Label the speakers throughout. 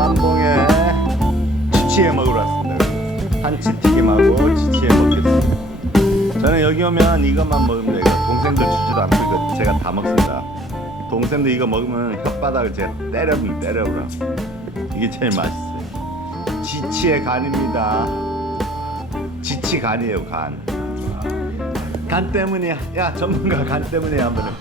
Speaker 1: 삼봉에 지치에 먹으러 왔습니다. 한치튀김하고 지치에 먹겠습니다. 저는 여기 오면 이것만 먹으면 돼요. 동생들 주지도 않고 이거 제가 다 먹습니다. 동생들 이거 먹으면 혓바닥을 제가 때려버려. 이게 제일 맛있어요. 지치의 간입니다. 지치 간이에요. 간 때문이야. 야, 전문가 간 때문이야. 한번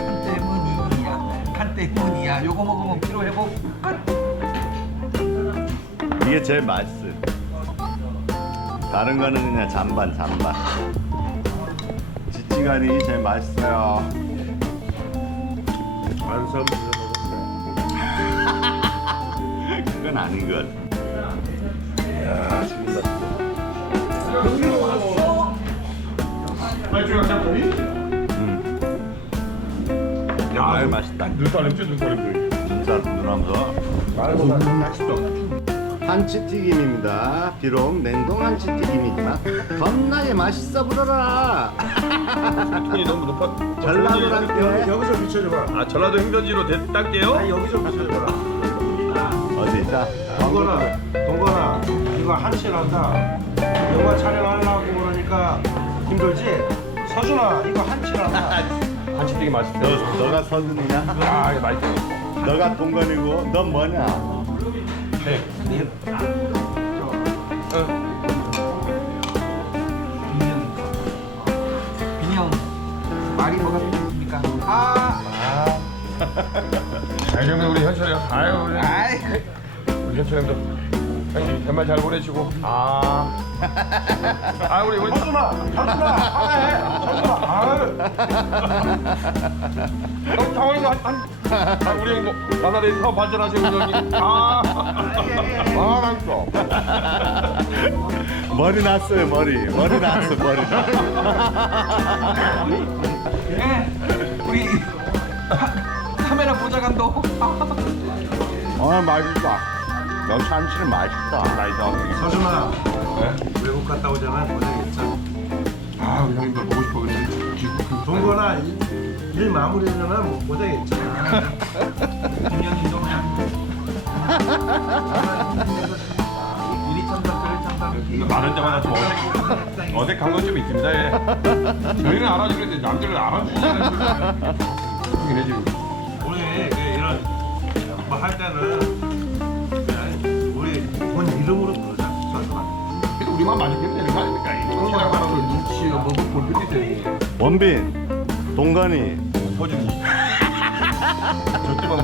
Speaker 2: 간 때문이야. 요거 먹으면 피로 회복 끝.
Speaker 1: 이게 제일 맛있어요. 다른 거는 그냥 잔반. 지치간이 제일 맛있어요.
Speaker 3: 안섬
Speaker 1: 그건 아닌 것 같아.
Speaker 3: 야 죽는다.
Speaker 1: 야, 맛있다.
Speaker 3: 눈살림지 눈살림지.
Speaker 1: 눈하면서
Speaker 3: 맛있어.
Speaker 1: 한치튀김입니다. 비록 냉동 한치튀김이지만 겁나게 맛있어 보여라.
Speaker 3: 톤이 너무 높아.
Speaker 1: 전라도란게
Speaker 3: 여기서 비춰줘봐. 아 전라도 행전지로 딸게요. 아 여기서 비춰줘봐.
Speaker 1: 어디 있다?
Speaker 4: 동건아 이거 한치란다. 영화 촬영하려고 그러니까 힘들지? 서준아 이거 한치란다.
Speaker 3: 한치튀김 맛있어.
Speaker 1: 너가 서준이냐?
Speaker 3: 아 이거 맛있어.
Speaker 1: 너가 동건이고 넌 뭐냐?
Speaker 3: 네.
Speaker 2: 빈이 형 말이 뭐가 필요합니까?
Speaker 3: 잘 되면 우리 현철이 형. 아유 우리
Speaker 2: 아이
Speaker 3: 현철이 형도 형님 연말 잘 보내시고. 아 우리
Speaker 4: 서준아 하나해. 서준아
Speaker 3: 상황이 우리 형 나날이 더 발전하시고 형님. 맛있어.
Speaker 1: 머리 났어요. 머리 났어.
Speaker 2: 우리 카메라 보좌관도
Speaker 1: 맛있다. 역시 한치는 맛있다.
Speaker 4: 서준아 외국 갔다 오잖아 고생했어.
Speaker 3: 아 우리 형님도 보고 싶어 근데
Speaker 4: 동건아 일 마무리하잖아 뭐 고생했잖아.
Speaker 2: 김영희도 그냥 이리 첨단
Speaker 3: 말할 때마다 좀 어색한 건 좀 있습니다. 예. 저희는 알아주는데 남들은 알아주지 않는 걸 지금.
Speaker 4: 우리 이런 뭐 할 때는 그냥 우리 본 이름으로 부르자 서준아.
Speaker 3: 그래도 우리만 만족해도 되는 거 아닙니까? 이거 촬영하는 걸 눈치 뭐볼 필요 있어요.
Speaker 1: 원빈, 동건이,
Speaker 3: 서준이. 저 때만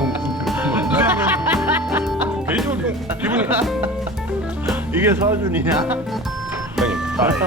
Speaker 3: 보면 개인적으로 좀 기분이.
Speaker 1: 이게 서준이냐?
Speaker 3: 형님,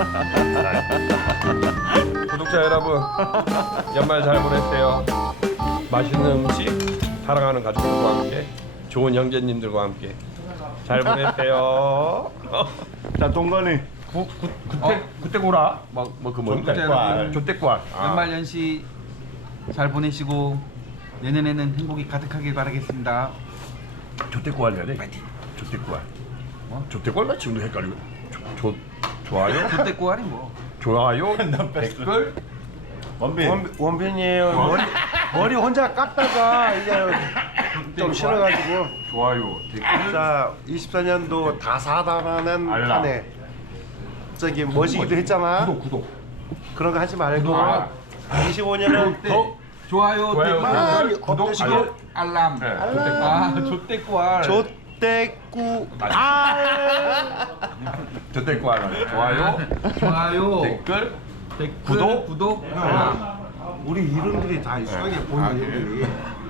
Speaker 3: 구독자 여러분, 연말 잘 보냈어요. 맛있는 음식, 사랑하는 가족들과 함께, 좋은 형제님들과 함께 잘 보냈어요.
Speaker 1: 자, 동건이.
Speaker 3: 그때 고라? 뭐그 뭔가?
Speaker 2: 여러분.
Speaker 3: 조태구알.
Speaker 2: 연말연시 잘 보내시고 내년에는 행복이 가득하길 바라겠습니다.
Speaker 3: 조태구알 해야 돼. 파이팅. 조태구알. 조태구알 나 지금도 헷갈리고. 좋아요.
Speaker 2: 조태구알이 뭐?
Speaker 3: 좋아요. 댓글.
Speaker 1: 원빈.
Speaker 4: 원빈이에요. 머리 혼자 깎다가 이제 좀 싫어가지고.
Speaker 3: 좋아요. 댓글.
Speaker 4: 자 24년도 다사다나는
Speaker 3: 알람.
Speaker 4: 한 해. 저기 머시기도 했잖아.
Speaker 3: 구독.
Speaker 4: 그런 거 하지 말고.
Speaker 3: 구독.
Speaker 4: 25년은 더
Speaker 2: 좋아요,
Speaker 4: 많이
Speaker 2: 댓글,
Speaker 3: 구독,
Speaker 4: 업데이트
Speaker 2: 알람.
Speaker 3: 네,
Speaker 2: 조태구알.
Speaker 4: 조대꾸
Speaker 3: 조태구알. 좋아요.
Speaker 2: 좋아요.
Speaker 3: 댓글.
Speaker 2: 구독, 알람.
Speaker 4: 우리 이름들이 다 이상하게 보는 이름들이.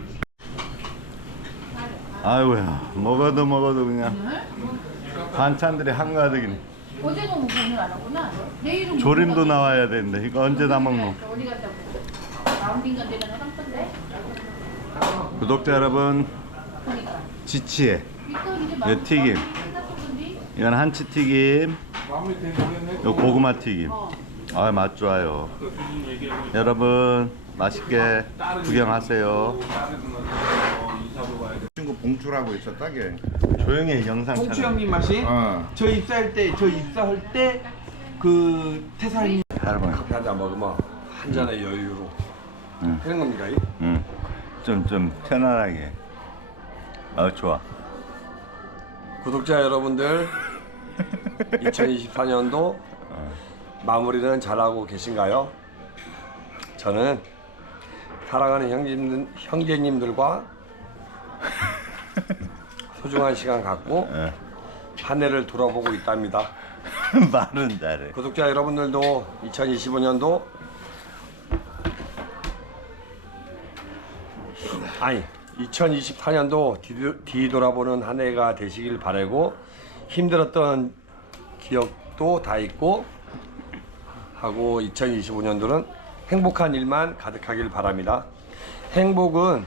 Speaker 1: 아이고야, 먹어도 그냥 반찬들이 한가득이네.
Speaker 5: 어제는 뭐 오늘 안 하구나. 내일은
Speaker 1: 조림도
Speaker 5: 못 가겠다.
Speaker 1: 나와야 되는데 이거 언제 다 먹노?
Speaker 5: 어디 갔다고? 라운딩 간 데가 상던데.
Speaker 1: 구독자 여러분,
Speaker 5: 그러니까.
Speaker 1: 지치에
Speaker 5: 이거 이제
Speaker 1: 네, 튀김. 이건 한치튀김, 요 고구마 튀김. 아, 맛 좋아요. 여러분 맛있게 구경하세요. 친구 봉추라고 있었다게. 조용히 해, 영상
Speaker 2: 홍추
Speaker 1: 촬영.
Speaker 2: 형님 맛이
Speaker 1: 어.
Speaker 2: 저 입사할 때 그 태사님
Speaker 1: 여러분,
Speaker 3: 커피 한 잔 먹으면 한 잔의 여유로
Speaker 1: 응.
Speaker 3: 하는 겁니까?
Speaker 1: 좀 편안하게. 좋아.
Speaker 6: 구독자 여러분들 2024년도 마무리는 잘하고 계신가요? 저는 사랑하는 형제님들과 소중한 시간 갖고 한 해를 돌아보고 있답니다.
Speaker 1: 말은 잘해.
Speaker 6: 구독자 여러분들도 2025년도 아니 2024년도 뒤돌아보는 한 해가 되시길 바라고 힘들었던 기억도 다 잊고 하고 2025년도는 행복한 일만 가득하길 바랍니다. 행복은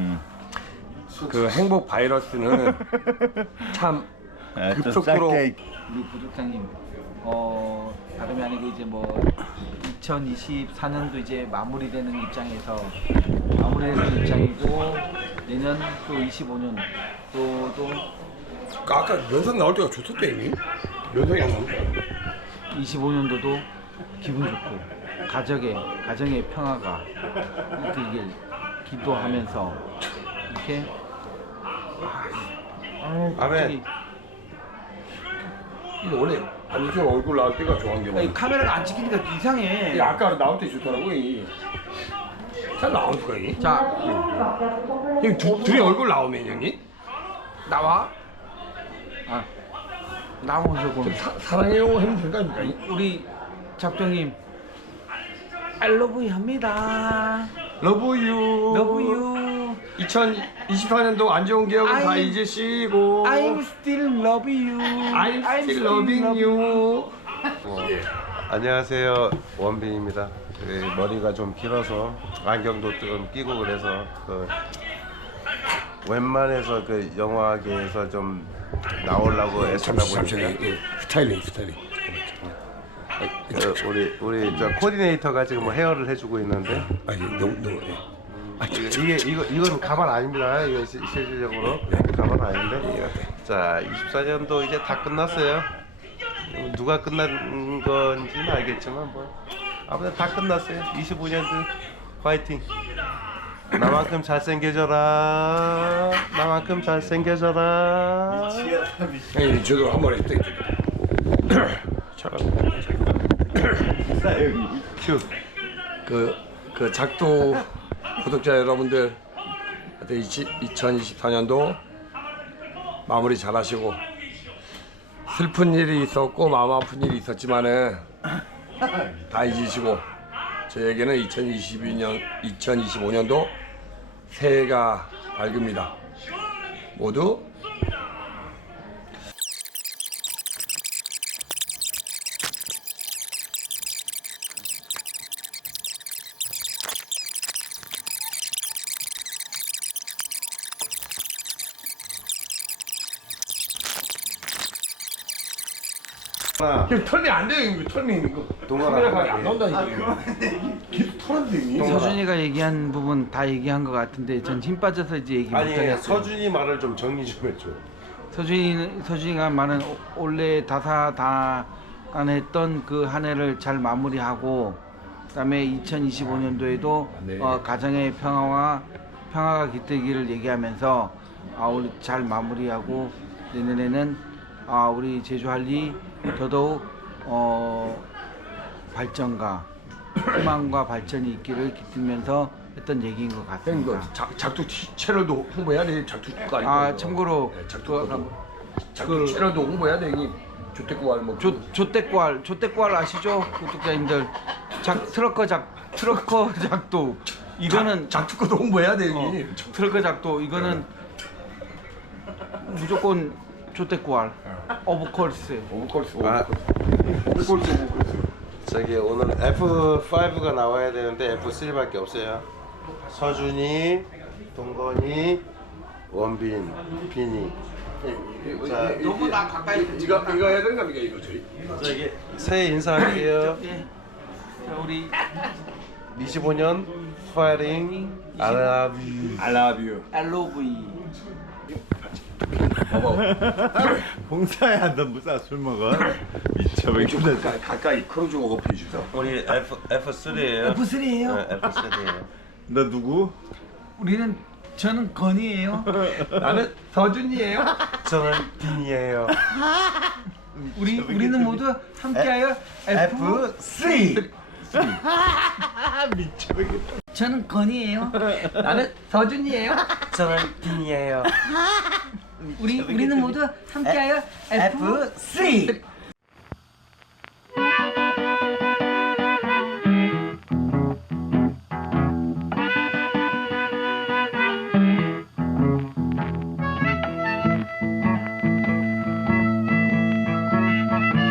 Speaker 6: 그 행복 바이러스는 참 급속도로
Speaker 2: 우리 부족장님 다름이 아니고 이제 뭐 2024년도 이제 마무리되는 입장에서 마무리되는 입장이고 내년 또 25년 또
Speaker 6: 아까 면상 나올 때가 좋던데 이미 면상이 안 나온다.
Speaker 2: 25년도도 기분 좋고 가정의 평화가 이렇게 이게 기도하면서 이렇게
Speaker 1: 아멘.
Speaker 6: 이거 원래 안주선 얼굴 나올 때가 좋은 게
Speaker 2: 아니, 카메라가 안 찍히니까 이상해.
Speaker 6: 아까 나올 때 좋더라고 이. 잘 나올 거야.
Speaker 2: 자
Speaker 6: 형 둘이 얼굴 나오면 형님
Speaker 2: 나와. 나오면서 보면
Speaker 6: 사랑해요 하면 될까?
Speaker 2: 우리 작정님 I love you 합니다.
Speaker 6: 러브 유.
Speaker 2: Love you.
Speaker 6: 2024년도 안 좋은 기억은 다
Speaker 2: I'm-
Speaker 6: 잊으시고
Speaker 2: I'm still love you.
Speaker 6: I'm still loving you.
Speaker 4: 안녕하세요, 원빈입니다. 머리가 좀 길어서 안경도 좀 끼고 그래서 웬만해서 영화계에서 좀 나오려고 애쓰다 보니까
Speaker 6: 스타일링.
Speaker 4: 우리 저 코디네이터가 지금 뭐 헤어를 해주고 있는데
Speaker 6: 아니 너무
Speaker 4: 이건 가만 아닙니다. 이거 실질적으로 가만 아닌데. 자, 24년도 이제 다 끝났어요. 누가 끝난 건지는 알겠지만 뭐 아무튼 다 끝났어요. 25년도 화이팅. 나만큼 잘생겨져라. 나만큼 잘생겨져라.
Speaker 6: 아니 저도 한 번 했대.
Speaker 4: 큐.
Speaker 6: 그 작두 구독자 여러분들 2024년도 마무리 잘하시고 슬픈 일이 있었고 마음 아픈 일이 있었지만은 다 잊으시고 저에게는 2025년도 새해가 밝습니다. 모두 형 털리 안 돼요. 이거 털리 이거 카메라가 안 나온다 이거. 계속 털었는데.
Speaker 2: 서준이가 얘기한 부분 다 얘기한 것 같은데 전 힘 빠져서 이제 얘기
Speaker 4: 아니
Speaker 2: 못하겠어요.
Speaker 4: 서준이 말을 좀 정리 좀 해줘.
Speaker 2: 서준이가 말은 원래 다사다난했던 그 한 해를 잘 마무리하고 그다음에 2025년도에도
Speaker 6: 네.
Speaker 2: 가정의 평화가 깃들기를 얘기하면서 우리 잘 마무리하고 내년에는 우리 제주할리 더더욱 발전과 희망과 발전이 있기를 깃들면서 했던 얘기인 것
Speaker 6: 형
Speaker 2: 같습니다.
Speaker 6: 이거 작두 채널도 홍보해야 돼. 작두가 아니고.
Speaker 2: 참고로
Speaker 6: 작두 채널도 홍보해야 돼. 형님. 조태구알 뭐.
Speaker 2: 조태구알 아시죠? 구독자님들 트러커 작도 이거는
Speaker 6: 작두 것도 홍보해야 돼. 형님.
Speaker 2: 트러커 작도 이거는 무조건 조태구알 오브콜스.
Speaker 4: 저기 오늘 F5가 나와야 되는데 F3밖에 없어요. 서준이, 동건이, 원빈, 빈이. 자,
Speaker 2: 너무 나 가까이
Speaker 6: 이거 해야 되는 겁니까 이거 저희?
Speaker 4: 저기 새해 인사할게요.
Speaker 2: 예. 자, 우리
Speaker 4: 25년 파이팅. I love you.
Speaker 6: I love you.
Speaker 2: LOV
Speaker 1: 봉사야 너 무슨 술 먹어? 미쳐버리겠다.
Speaker 6: 가까이 크루즈 오버피 주세요.
Speaker 4: 우리 F3예요.
Speaker 2: F3예요?
Speaker 4: F3예요.
Speaker 1: 너 누구?
Speaker 2: 저는 건이에요.
Speaker 6: 나는 서준이에요.
Speaker 4: 저는 딘이에요.
Speaker 2: 우리는 모두 함께하여
Speaker 4: F3.
Speaker 7: 저는 건이에요. 나는 서준이에요.
Speaker 4: 저는 딘이에요.
Speaker 7: 우리는 모두 함께하여
Speaker 4: F3.